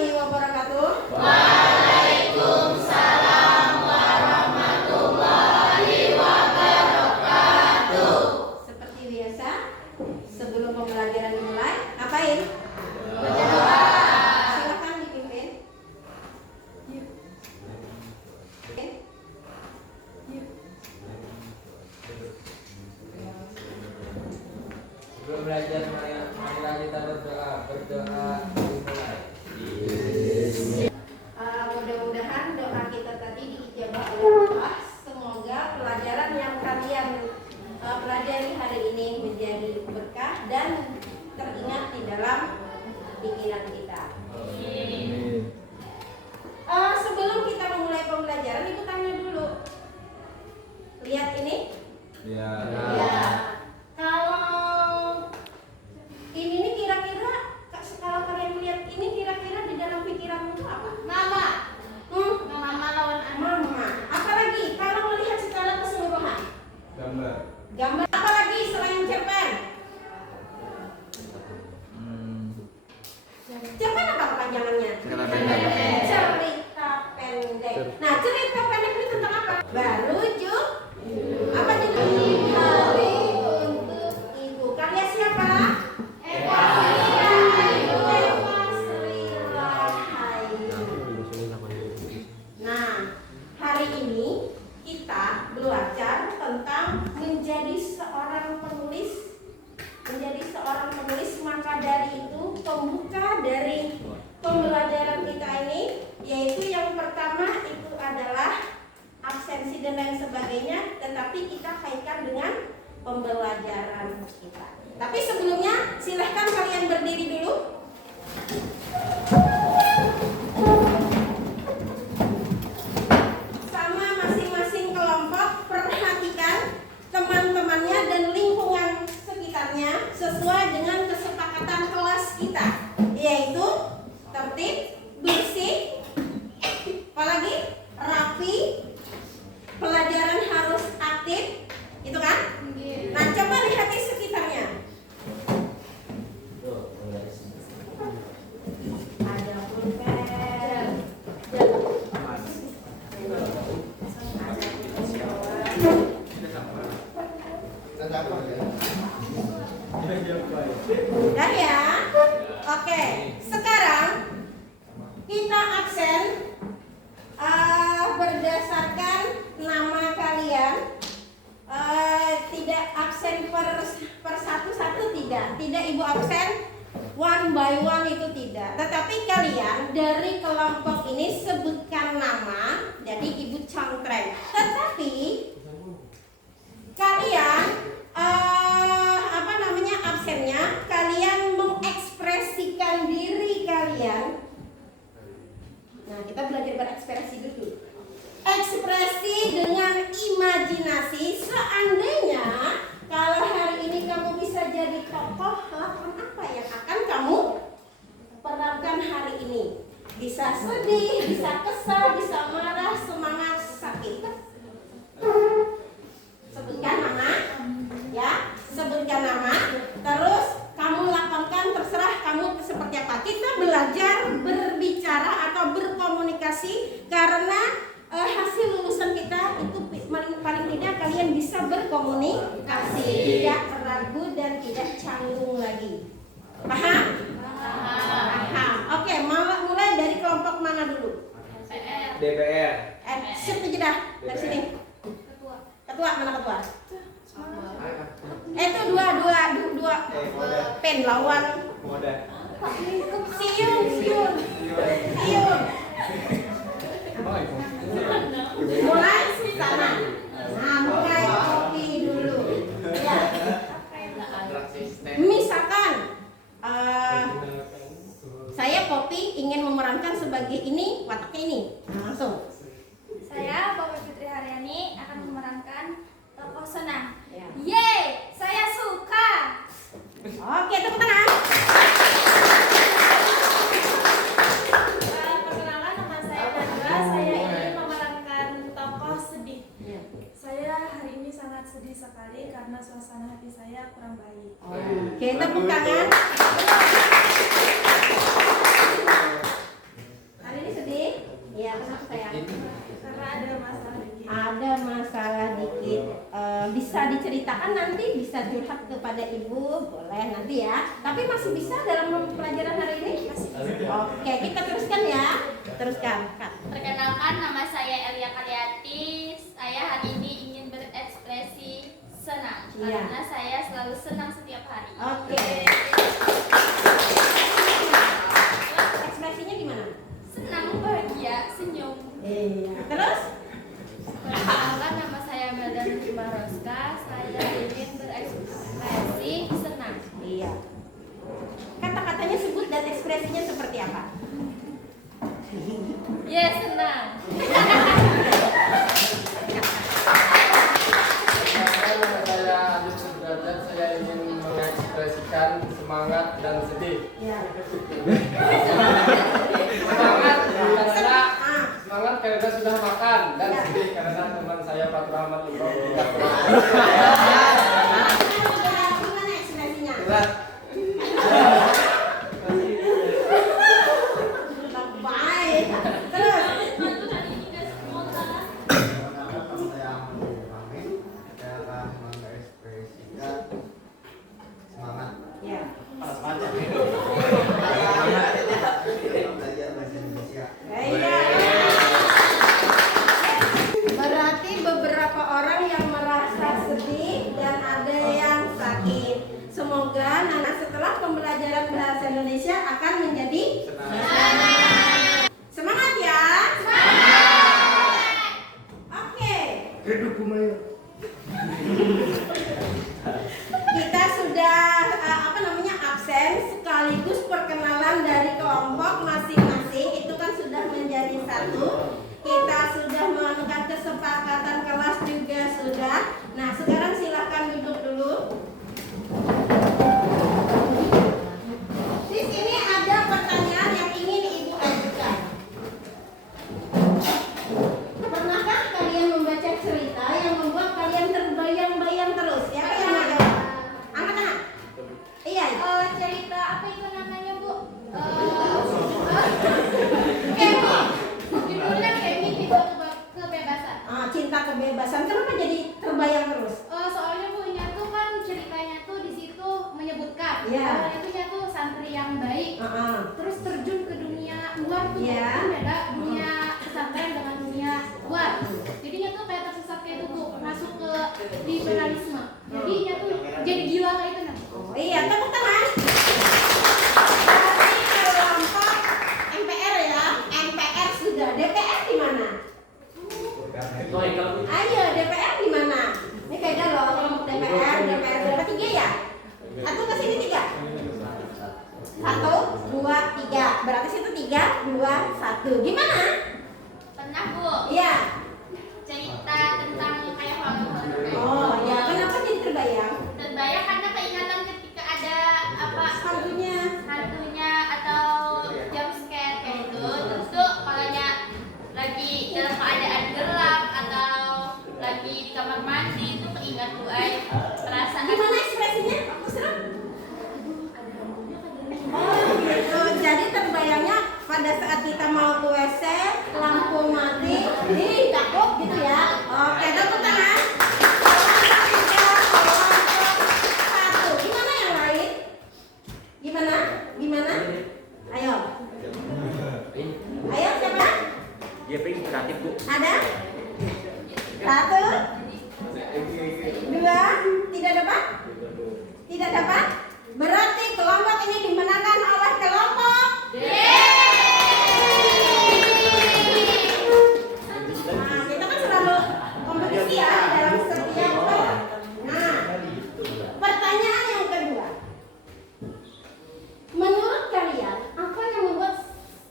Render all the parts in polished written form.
warahmatullahi wabarakatuh. Waalaikumsalam warahmatullahi wabarakatuh. Seperti biasa, sebelum pembelajaran dimulai, ngapain? Berdoa. Silakan dipimpin. Sebelum belajar, marilah kita berdoa. Berdoa dimulai. Mudah-mudahan doa kita tadi diijabah oleh Allah. Semoga pelajaran yang kalian pelajari hari ini menjadi berkah dan teringat di dalam pikiran kita. Sebelum kita memulai pembelajaran, Ibu tanya dulu. Lihat ini. Ya. Ya. Kalau ini nih kira-kira, kalau kalian lihat ini kira-kira di dalam pikiranmu itu apa? Mama. Mama lawan mama. Apalagi kalau melihat secara keseluruhan? Gambar. Gambar apa lagi selain cerpen? Cerpen apa kepanjangannya? Cerita pendek. Cerita pendek. Nah, cerita pendek ini tentang apa? Baru apa judulnya? Hari untuk Ibu. Karya siapa? Eva Sri Rahayu. Nah, hari ini kita belajar tentang menjadi seorang penulis. Menjadi seorang penulis, maka dari itu pembuka dari pembelajaran kita ini, yaitu yang pertama itu adalah absensi dan lain sebagainya, tetapi kita kaitkan dengan pembelajaran kita. Tapi sebelumnya silahkan kalian berdiri dulu. Sama masing-masing kelompok perhatikan teman-temannya dan lingkungan sekitarnya sesuai dengan kesepakatan kelas kita, yaitu tertib, bersih, apalagi rapi, pelajaran harus aktif, itu kan? Nah, coba lihat di sekitarnya. Ada pulpen, dan ya, oke. Sekarang kita absen berdasarkan nama kalian. Tidak absen per satu-satu, tidak Ibu absen one by one, itu tidak. Tetapi kalian dari kelompok ini sebutkan nama, jadi Ibu contreng. Tetapi kalian absennya kalian mengekspresikan diri kalian. Nah, kita belajar berekspresi dulu. Ekspresi dengan imajinasi. Seandainya kalau hari ini kamu bisa jadi tokoh, lakon apa yang akan kamu perankan hari ini? Bisa sedih, bisa kesal, bisa marah, semangat, sakit. Sebutkan nama, ya, sebutkan nama. Terus kamu lakonkan, terserah kamu seperti apa. Kita belajar berbicara atau berkomunikasi karena hasil lulusan kita itu paling tidak kalian bisa berkomunikasi, tidak ragu dan tidak canggung lagi. Paham? Paham. Oke, mulai dari kelompok mana dulu? DPR. Setuju dah dari sini. Ketua mana ketua? Itu dua pen lawan. Siun. Mulai sana. Nah, mulai kopi dulu. Ya. Misalkan saya Popi ingin memerankan sebagai ini, wataknya ini. Nah, langsung. Saya Popi Fitri Haryani akan memerankan tokoh senang. Ya. Yeay, saya suka. Oke, tepuk tangan. Perkenalkan, nama saya Nadra. Saya ingin memerankan tokoh sedih. Ya. Saya hari ini sangat sedih sekali karena suasana hati saya kurang baik. Oke, tepuk tangan. cerita kan nanti bisa curhat kepada ibu, boleh nanti ya. Tapi masih bisa dalam pelajaran hari ini? Oke, kita teruskan ya. Teruskan, Kak. Perkenalkan, nama saya Elia Karyati. Saya hari ini ingin berekspresi senang Iya. karena saya selalu senang setiap hari. Oke. Ekspresinya gimana? Senang, bahagia, senyum. Iya. Terus? Perkenalkan, nama saya Melda Nurima Roska. Saya ingin berekspresi senang. Iya. Kata-katanya sebut dan ekspresinya seperti apa? Ya, senang. Saya Adit Sudrajat, saya ingin mengekspresikan semangat dan sedih. Iya. Semangat karena sudah makan dan sedih karena teman saya Fatur Ahmad Umroh tidak Gimana ekspresinya? berat. Baik. Terus? Saya akan mengekspresikan semangat Ya. belajar bahasa Indonesia. Iya. Berarti beberapa orang yang merasa sedih dan ada yang sakit. Semoga Nana setelah pembelajaran bahasa Indonesia akan menjadi semangat ya. Oke. Kita sudah absen sekaligus perkenalan dari kelompok masing-masing. Itu kan sudah menjadi satu. Kita sudah melakukan kesepakatan kelas juga sudah. Nah, sekarang silahkan duduk dulu. Di sini ada pertanyaan yang ingin Ibu ajukan. Pernahkah kalian membaca cerita yang membuat kalian terbayang-bayang terus? Siapa yang mau jawab? Angkat tangan. Iya. Cerita apa itu namanya, Bu? Judulnya Kemi Cinta Kebebasan. Cinta kebebasan. Kenapa jadi terbayang terus? Soalnya Bu, tuh kan ceritanya tuh di situ menyebutkan Iya. awalnya tuh nya tuh santri yang baik, terus terjun ke dunia luar tuh. Iya. Kan beda dunia pesantren dengan dunia luar. Jadinya tuh kayak tersesat kayak itu Bu, masuk ke liberalisme. Jadinya tuh jadi gila kayak itu nah. Oh iya, tepuk tangan. Berarti kelompok MPR ya. MPR sudah. DPR di mana? Ayo, DPR di mana? Ini kayaknya loh kelompok DPR berapa? 3 ya? Atau ke sini 3? 1, 2, 3. Berarti situ 3, 2, 1. Gimana? Pernah Bu Iya. cerita tentang kayak horor-horor kayak Oh gitu. ya, kenapa jadi terbayang? Terbayang karena keingatan ketika ada apa Hantunya. atau jump scare kayak itu. Terus tuh kalau lagi dalam keadaan gelap atau lagi di kamar mandi itu keingat tuh perasaan. Gimana ekspresinya? Aku serem. Oh gitu. Jadi terbayangnya pada saat kita mau ke WC, lampu mati, takut gitu ya. Oke, tepuk tangan. Satu. Gimana yang lain? Gimana? Gimana? Ayo. Ayo siapa? Dia inspiratif, Bu. Ada? 1, 2, tidak dapat? Tidak dapat? Berarti kelompok ini dimenangkan oleh kelompok Nah, kita kan selalu kompetisi ya dalam setiap kelompok. Nah, pertanyaan yang kedua. Menurut kalian, apa yang membuat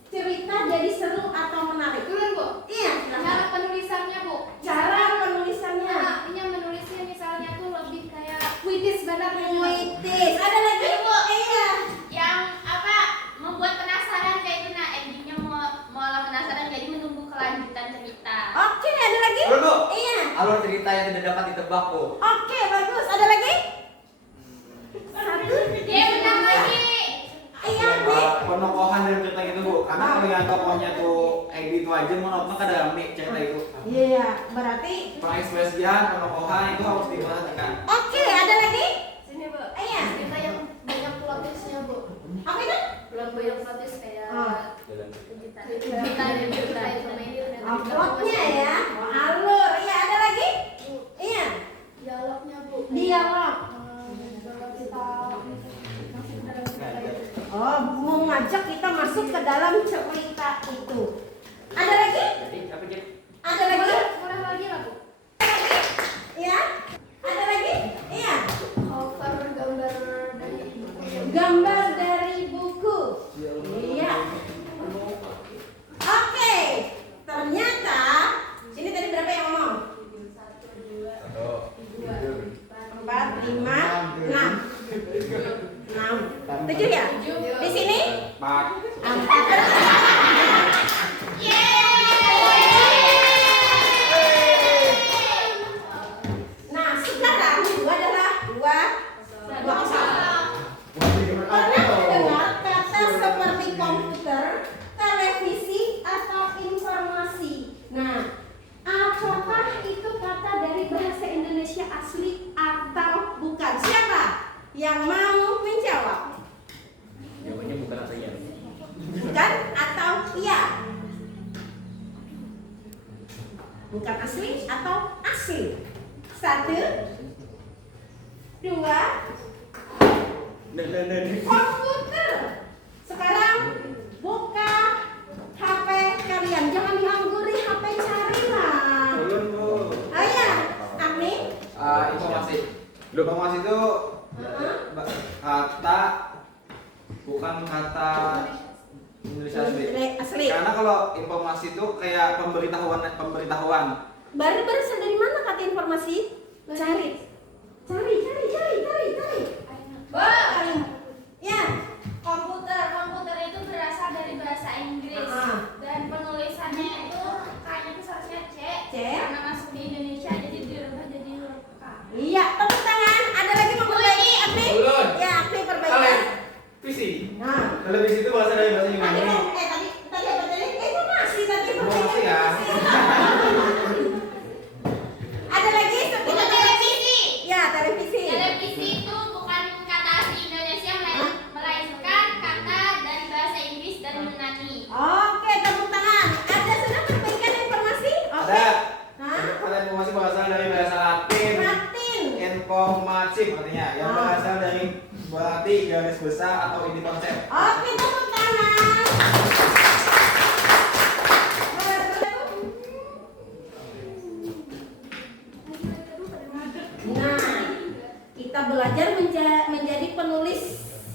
cerita jadi seru atau menarik? Bu, Iya, cara silakan. penulisannya Bu. Cara penulisannya. Ini menulisnya misalnya tuh lebih kayak puitis banget. Puitis. Ada lagi? Iya. Yang apa membuat penasaran kayak itu nah endingnya malah penasaran jadi menunggu kelanjutan cerita. Oke, ada lagi? Bu. Iya. Alur cerita yang tidak dapat ditebak, Bu. Oke, bagus. Ada lagi? Satu. Dia menang lagi. Iya, nih. Penokohan dalam cerita gitu, Bu. Karena kalau yang tokohnya tuh kayak gitu aja menurut mah kadang rame cerita itu. Iya, berarti Pengekspresian, penokohan itu harus diperhatikan. oke, ada lagi? Sini bu. Iya. Kita yang banyak plotisnya bu. Apa itu? Belum banyak plotis kayak Ah. kita itu mainin. Uploadnya ya, alur. Iya, ada lagi? Iya, Dialognya bu. dialog. Kalau kita Oh, mau ngajak kita masuk ke dalam cerita itu. Ada lagi? Jadi apa Jep? Ada lagi? kurang lagi lah bu. Iya? Ada lagi? Iya. Cover gambar dari buku yang Gambar dari buku. Iya. Oke. Ternyata sini tadi berapa yang ngomong? 4, 5, 6. 6. 7 ya? Di sini? 4. 4. Nah, sekarang dua adalah dua kosong. Pernah mendengar kata seperti komputer, televisi, atau informasi? Nah, apakah itu kata dari bahasa Indonesia asli atau bukan? Siapa yang mau menjawab? Jawabannya bukan atau iya. Bukan atau iya? Bukan asli atau asli? 1, 2. Komputer. Sekarang buka HP kalian, jangan diangguri HP, carilah. Belum Bu. Ayah, Agni. Informasi. Informasi itu kata bukan kata Indonesia asli. Asli. Karena kalau informasi itu kayak pemberitahuan. Baru berasal dari mana kata informasi? Cari. Cari. Ya. komputer itu berasal dari bahasa Inggris dan penulisannya itu kayaknya itu seharusnya C. C. Karena masuk di Indonesia jadi dirubah jadi huruf K. Iya, tepuk tangan. Ada lagi memperbaiki Agni? Belum. Ya, Agni perbaiki. Televisi. Nah. Televisi itu berasal dari bahasa Tadi Inggris. tadi apa tadi? Informasi tadi. Informasi ya. Ada lagi seperti Televisi. Ya, televisi. Televisi itu bukan kata asli Indonesia melainkan kata dari bahasa Inggris dan Yunani. Oke, tepuk tangan. Ada sudah perbaikan informasi? Oke. Ada. Hah? Kata informasi berasal dari bahasa Latin. Latin. Informasi artinya yang berasal dari berarti garis besar atau inti konsep. Oke, tepuk tangan. Nah, kita belajar menjadi penulis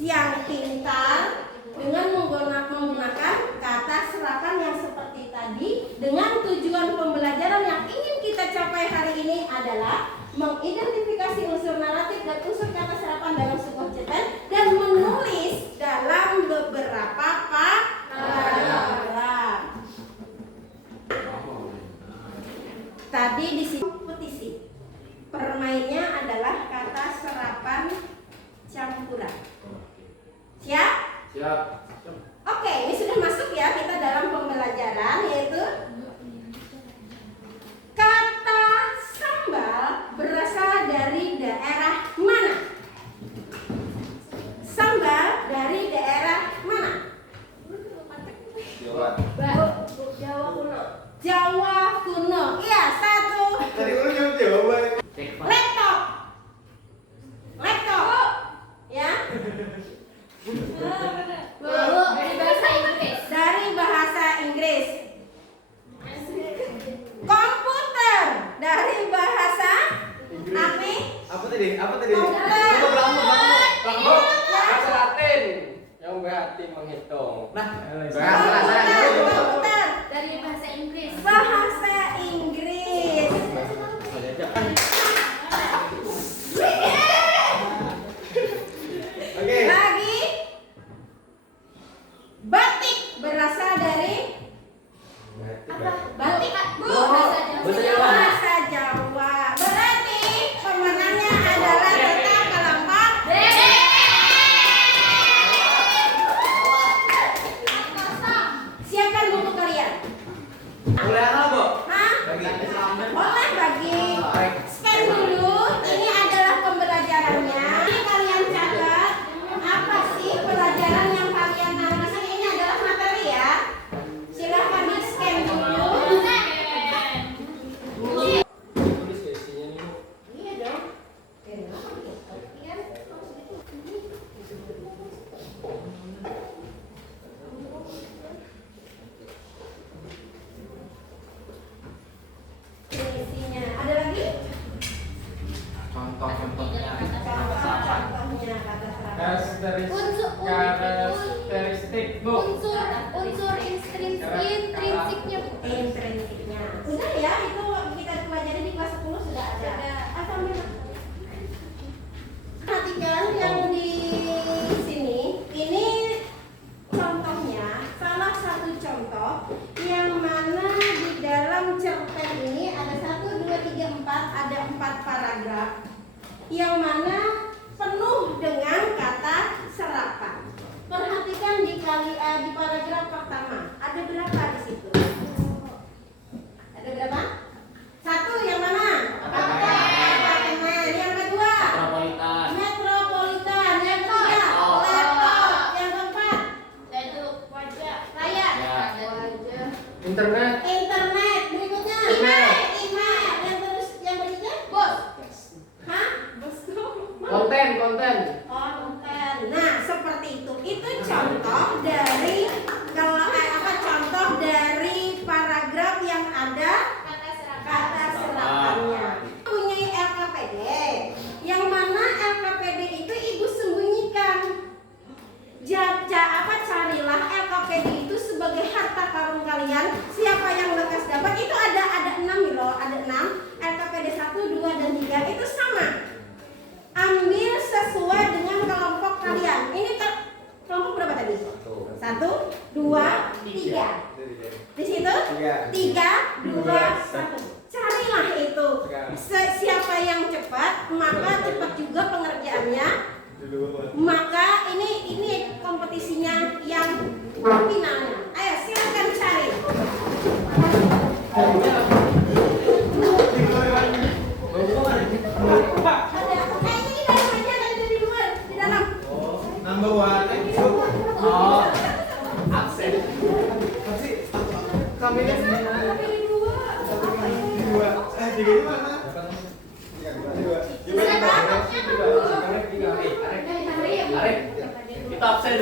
yang pintar dengan menggunakan kata serapan yang seperti tadi, dengan tujuan pembelajaran yang ingin kita capai hari ini adalah mengidentifikasi unsur naratif dan unsur kata serapan dalam sebuah cerpen dan menulis dalam beberapa paragraf. Tadi di sini kompetisi. Permainnya adalah kata serapan campuran. Siap? Siap. Oke, ini sudah masuk ya kita dalam pembelajaran, yaitu kata sambal berasal dari daerah mana? Sambal dari daerah mana? Jawa. Jawa kuno. Jawa kuno. Iya, 1. Tadi lu jawab Jawa. Cek Pak. Laptop. Ya. Dari bahasa Inggris. Dari bahasa Inggris. Komputer dari bahasa Agni. Apa tadi? Apa tadi? Komputer. Bahasa Latin yang berarti menghitung. Nah, Komputer Dari bahasa Inggris. bahasa Inggris. Oke. Lagi batik berasal dari batik Bu. Bahasa Jawa. Bahasa Jawa. Berarti pemenangnya adalah kita kelompok D. Boleh apa, Bu? Hah? Bagi. Boleh bagi. Scan dulu. Ini adalah pembelajarannya. Ini kalian catat apa sih pelajaran yang kalian tahu di sini. Ini adalah materi ya. Silahkan di scan dulu. Tulis ya isinya nih, Bu. Iya dong. Isinya ada lagi? Contoh-contohnya. Contohnya kata serap. Karakteristik, Bu. unsur intrinsiknya. Intrinsiknya. Udah ya, itu kita pelajari di kelas 10 sudah ada. Atau memang? Perhatikan yang di sini. Ini contohnya, salah satu contoh yang mana di dalam cerpen ini ada 1, 2, 3, 4, ada 4 paragraf yang mana penuh dengan kata serapan. Perhatikan di paragraf pertama ada berapa di situ? Ada berapa? 1 yang mana? Apartemen. Yang kedua? Metropolitan. Metropolitan. Yang ketiga? Laptop. Yang keempat? Wajah. Layar. Ya. Wajah. Internet. Internet. Berikutnya? Email. Email. Yang terus yang berikutnya? Bos. Hah? Bos. Konten. Konten. Nah, seperti itu. Itu contoh dari contoh dari paragraf yang ada kata serapannya. Punya LKPD. Yang mana LKPD itu Ibu sembunyikan. Carilah LKPD itu sebagai harta karun kalian. Siapa yang lekas dapat itu ada 6 loh, ada 6. LKPD 1, 2 dan 3 itu sama. Ambil sesuai dengan kelompok kalian. Ini kelompok berapa tadi? 1, 2, 3. Di situ? 3, 2, 1. Carilah itu. Siapa yang cepat, maka cepat juga pengerjaannya. Maka ini kompetisinya yang finalnya. Ayo silakan cari. Ini di dalam aja, ada di luar, di dalam. Number 1. Oh. Absen. Kami kan Ada di dua. 3 di mana? 3. Arek. Kita absen.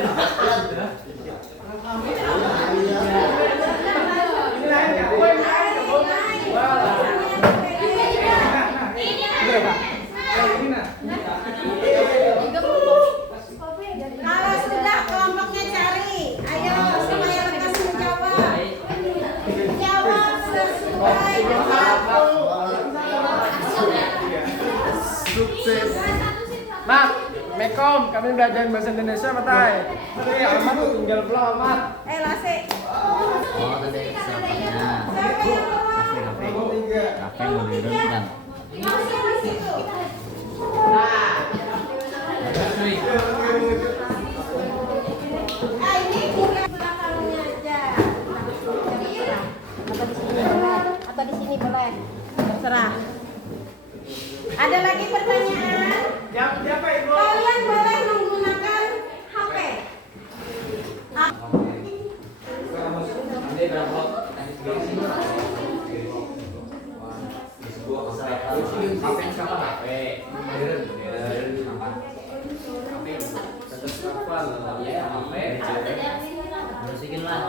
Ini lain ya? Kalau sudah kelompoknya cari, ayo semua yang lekas menjawab. Jawab sesuai dengan Sukses. Mat, Mekom, kami belajar bahasa Indonesia, Matai. Amat tinggal pulang, Amat. Lase. Oh, tadi serapannya. Siapa yang keluar? Kelompok 3. Kafe modern dan Masih di situ. Ini bukan belakangnya aja. Atau di sini boleh. Terserah. Ada lagi pertanyaan? Siapa Ibu? Kalian boleh menggunakan HP. Nanti berapa? HP siapa? HP. Ya, HP. bersihin lah.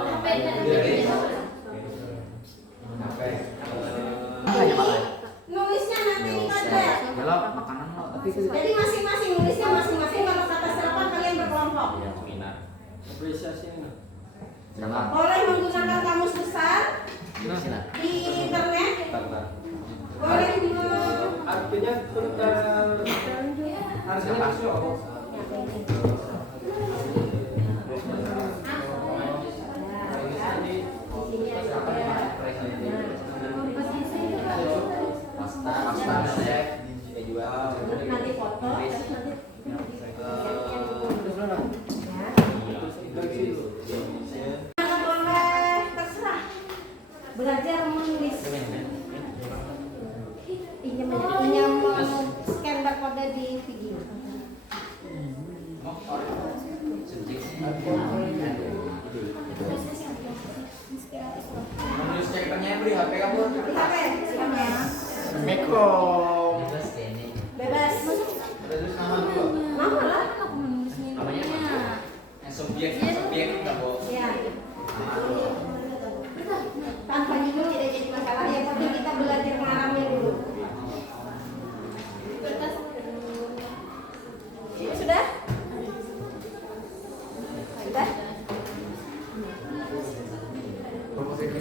Nulisnya nanti di konten. Belok makanan lo. Jadi masing-masing nulisnya masing-masing. Kalau kata serapan kalian berkelompok. Minat. Apresiasi ini. Jangan. Boleh menggunakan kamus besar Silakan. di internet. Boleh Artinya harusnya masuk. nanti foto. Boleh terserah. Belajar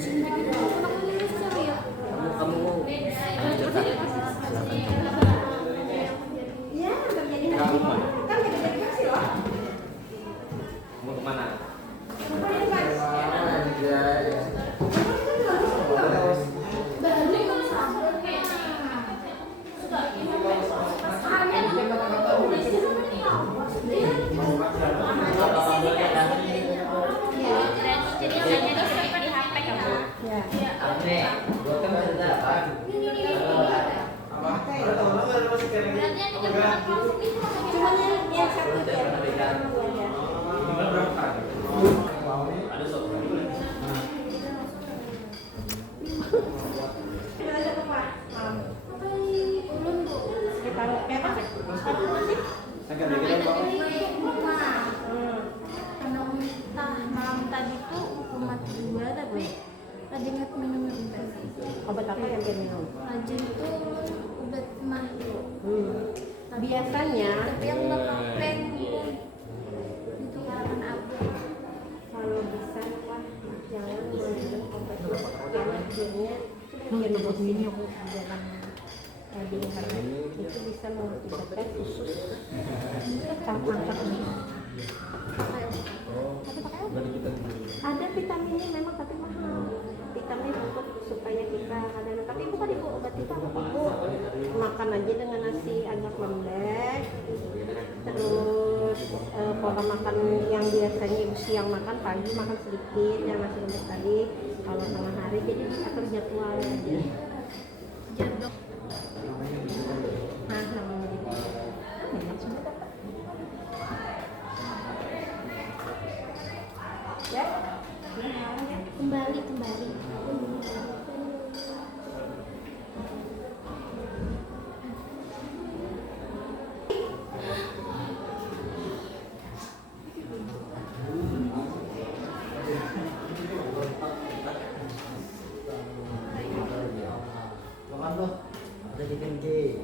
Kamu Iya, terjadi hasil. Kan terjadi hasil loh. Mau kemana? Kemarin Pak. Jadi hanya disimpan di HP kamu. Ya. Andre, gua kan cerita apa? Berarti yang di depan kamu itu Cuman yang satu ya. Ada sok. Belajar apa? Taruh apa sih? Taruh masih? Karena entah malam tadi tuh umat dua tapi tadi ingat minum obat. Obat apa yang dia minum? Rajin itu obat mah. Biasanya Tapi yang nggak kapeng itu karena apa? kalau bisa wah jangan minum obat karena akhirnya biar dosisnya dalam dini hari itu bisa mengakibatkan usus campak. Ada vitaminnya memang tapi mahal. Vitamin untuk supaya kita ada, tapi bukan ibu obat itu apa bu? Makan aja dengan nasi agak lembek. Terus pola makan yang biasanya ibu siang makan, pagi makan sedikit, yang nasi lembek tadi. Kalau tengah hari jadi atur jadwal aja. Jadok. Nah, namanya jadi enak sudah dapat. Ya. Kembali.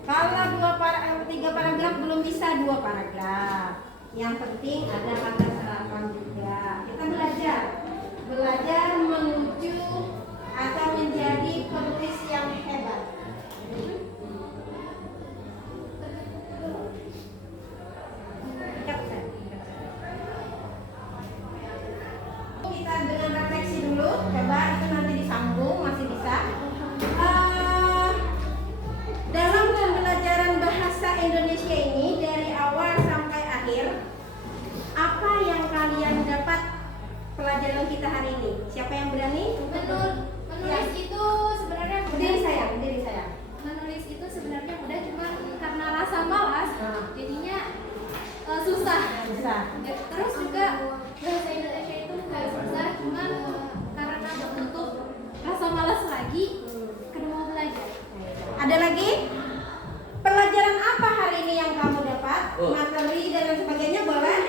Kalau tiga paragraf belum bisa 2 paragraf. Yang penting ada kata serapan juga. Kita belajar menuju atau menjadi penulis yang hebat. Kita dengan refleksi dulu, coba itu nanti disambung, masih bisa. Dalam pembelajaran bahasa Indonesia ini dari awal sampai akhir, apa yang kalian dapat pelajaran kita hari ini? Siapa yang berani? Menulis itu sebenarnya Berdiri sayang. Menulis itu sebenarnya mudah, cuma karena rasa malas jadinya susah. Terus juga bahasa Indonesia itu nggak susah, cuma karena bentuk rasa malas lagi karena mau belajar. Ada lagi? Pelajaran apa hari ini yang kamu dapat? Oh. Materi dan lain sebagainya boleh?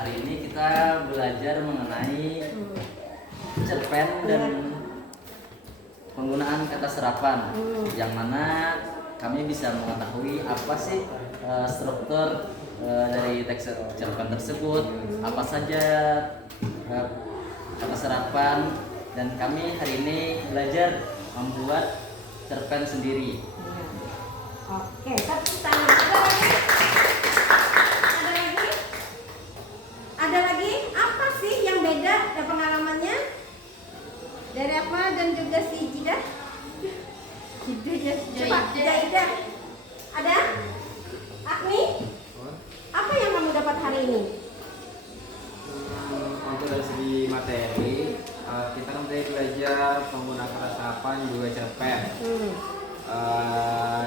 Hari ini kita belajar mengenai cerpen dan penggunaan kata serapan, yang mana kami bisa mengetahui apa sih struktur dari teks cerpen tersebut, apa saja kata serapan, dan kami hari ini belajar membuat cerpen sendiri. Oke, satu tangan. Ada lagi? Apa sih yang beda dan pengalamannya? Dari apa dan juga si Jidah? Coba, Jaidah. Ada? Agni? Apa yang kamu dapat hari ini? Untuk dari segi materi, kita kan tadi belajar penggunaan kata serapan juga cerpen.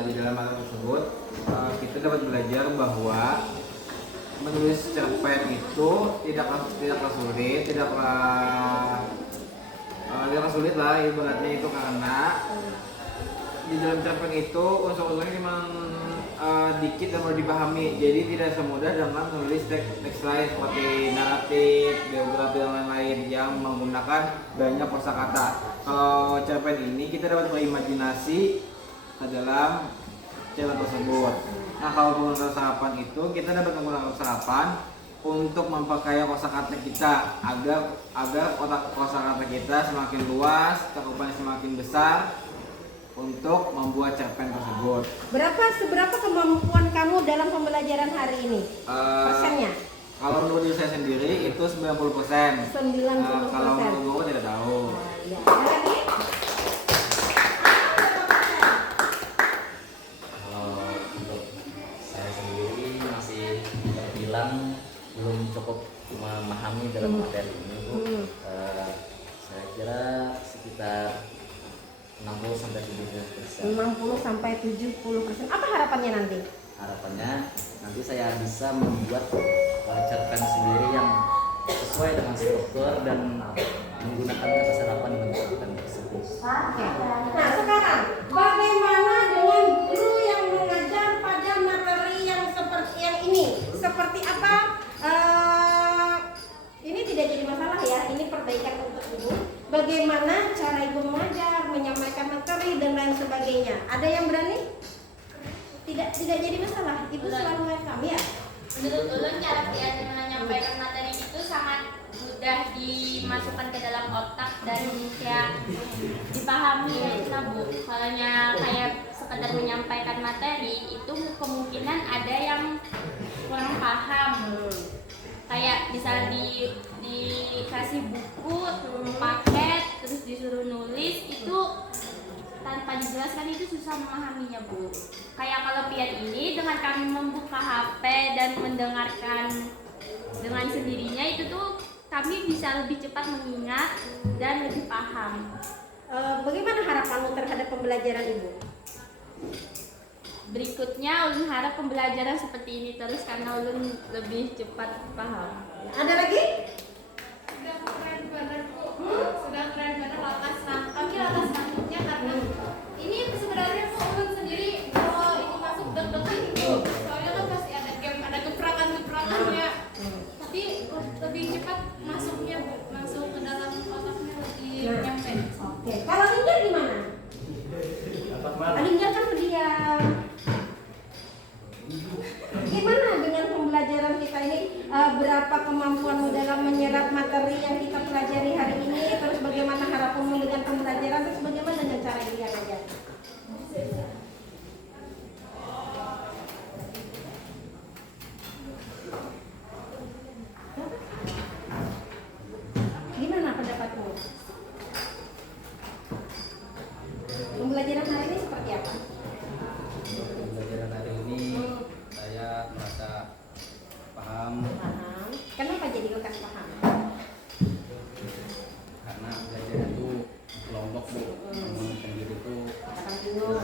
Di dalam materi tersebut kita dapat belajar bahwa menulis cerpen itu tidaklah sulit lah ibaratnya itu, karena di dalam cerpen itu unsur-unsurnya memang dikit dan mudah dipahami, jadi tidak semudah dalam menulis teks lain seperti naratif, biografi dan lain-lain yang menggunakan banyak kosakata. Kalau cerpen ini kita dapat berimajinasi ke dalam cerpen tersebut. Nah, kalau menggunakan serapan itu kita dapat menggunakan serapan untuk memperkaya kosakata kita agar kosakata kita semakin luas, cakupannya semakin besar untuk membuat cerpen tersebut. Seberapa kemampuan kamu dalam pembelajaran hari ini? Persennya? Kalau menurut diri saya sendiri itu 90%. 90%. Kalau menurut guru tidak tahu. Iya. Ada lagi? Kalau untuk saya sendiri masih terbilang belum cukup memahami dalam materi ini, Bu. Saya kira sekitar 60-70%. 60-70%. Apa harapannya nanti? Harapannya nanti saya bisa membuat cerpen sendiri yang sesuai dengan struktur dan menggunakan kata serapan dalam cerpen tersebut. Oke. Nah sekarang bagaimana dengan guru yang mengajar pada materi yang seperti yang ini? Seperti apa? Ini tidak jadi masalah ya. Ini perbaikan untuk ibu. Bagaimana cara ibu mengajar, menyampaikan materi dan lain sebagainya? Ada yang berani? Tidak jadi masalah. Ibu selalu welcome ya. Menurut ulun cara Pian menyampaikan materi itu sangat mudah dimasukkan ke dalam otak dan kayak dipahami itu Bu. Soalnya kayak sekedar menyampaikan materi itu kemungkinan ada yang kurang paham. Kayak bisa dikasih buku, paket, terus disuruh nulis itu tanpa dijelaskan itu susah memahaminya Bu. Kayak kalau Pian ini dengan kami membuka HP dan mendengarkan dengan sendirinya itu tuh kami bisa lebih cepat mengingat dan lebih paham. Bagaimana harapanmu terhadap pembelajaran ibu? Berikutnya ulun harap pembelajaran seperti ini terus karena ulun lebih cepat paham. Ada lagi? Sudah keren banget Bu. Sudah keren banget latas nangkupnya karena ini sebenarnya Bu ulun sendiri kalau ini masuk deg-degan gitu. Soalnya kan pasti ada game, ada gebrakan-gebrakannya. Tapi lebih cepat masuknya Bu, masuk ke dalam otaknya lebih nyampe. Oke. Kalau Linjar gimana? Linjar kan pendiam. Gimana dengan pembelajaran kita ini? Berapa kemampuanmu dalam menyerap materi yang kita pelajari hari ini? Terus bagaimana harapanmu dengan pembelajaran? Terus bagaimana dengan cara dia ngajar? Gimana pendapatmu? Pembelajaran hari ini seperti apa? Pembelajaran hari ini saya merasa paham Paham. Kenapa jadi lekas paham? karena belajar itu kelompok Bu. Memang sendiri itu Akan bingung.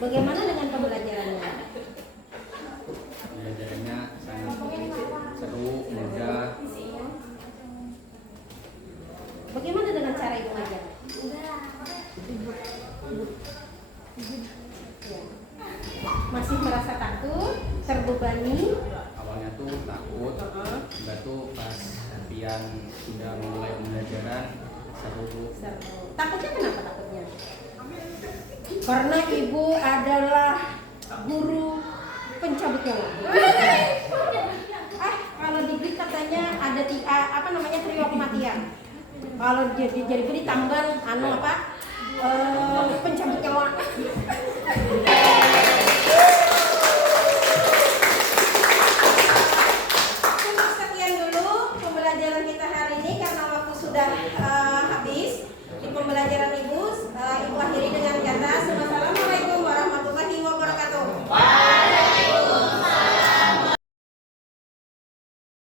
Bagaimana dengan pembelajarannya? pembelajarannya sangat seru, mudah. Bagaimana dengan cara ibu ngajar? Ya. Masih merasa takut, terbebani? Awalnya tuh takut, enggak tuh pas latihan sudah mulai pembelajaran seru. Takutnya kenapa takutnya? Karena ibu adalah guru pencabut nyawa. Kalau di Brit katanya ada trio kematian. Kalau jadi Brit tambah pencabut nyawa.